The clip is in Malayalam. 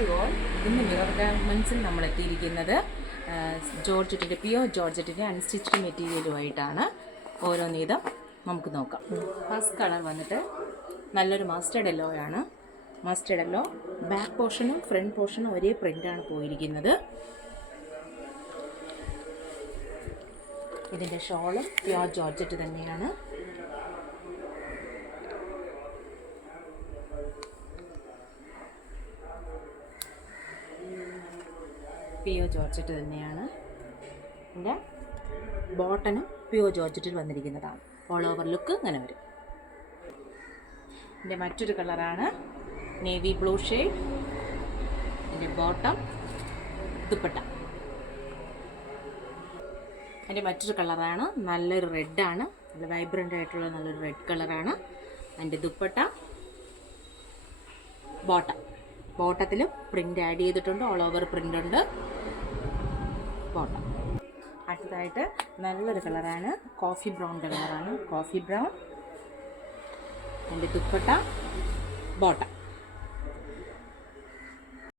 ഹായ് ഓൾ, ഇന്ന് മിറർ ഗാർമെൻറ്റ്സിൽ നമ്മൾ എത്തിയിരിക്കുന്നത് ജോർജറ്റിൻ്റെ പ്യുവർ ജോർജറ്റിൻ്റെ അൺസ്റ്റിച്ച്ഡ് മെറ്റീരിയലുമായിട്ടാണ്. ഓരോന്നീതം നമുക്ക് നോക്കാം. ഫസ്റ്റ് കളർ വന്നിട്ട് നല്ലൊരു മസ്റ്റർഡ് യെല്ലോ ആണ്. മസ്റ്റർഡ് യെല്ലോ ബാക്ക് പോർഷനും ഫ്രണ്ട് പോർഷനും ഒരേ പ്രിൻ്റാണ് പോയിരിക്കുന്നത്. ഇതിൻ്റെ ഷോളും പ്യുവർ ജോർജറ്റ് തന്നെയാണ്. പ്യുവർ ജോർജറ്റ് തന്നെയാണ്. ഇതിൻ്റെ ബോട്ടനും പ്യുവർ ജോർജറ്റിൽ വന്നിരിക്കുന്നതാണ്. ഓൾ ഓവർ ലുക്ക് ഇങ്ങനെ വരും. ഇതിൻ്റെ മറ്റൊരു കളറാണ് നേവി ബ്ലൂ ഷെയ്ഡ്. ഇതിൻ്റെ ബോട്ടം, ദുപ്പട്ട. അതിൻ്റെ മറ്റൊരു കളറാണ് നല്ലൊരു റെഡാണ്, നല്ല വൈബ്രൻ്റ് ആയിട്ടുള്ള നല്ലൊരു റെഡ് കളറാണ്. അതിൻ്റെ ദുപ്പട്ട, ബോട്ടം. ബോട്ടത്തിൽ പ്രിൻ്റ് ആഡ് ചെയ്തിട്ടുണ്ട്, ഓൾ ഓവർ പ്രിൻ്റ് ഉണ്ട്. ബോട്ടം. അടുത്തതായിട്ട് നല്ലൊരു കളറാണ്, കോഫി ബ്രൗൺ കളറാണ്. Coffee brown. അതിൻ്റെ ദുപ്പട്ട, ബോട്ടം.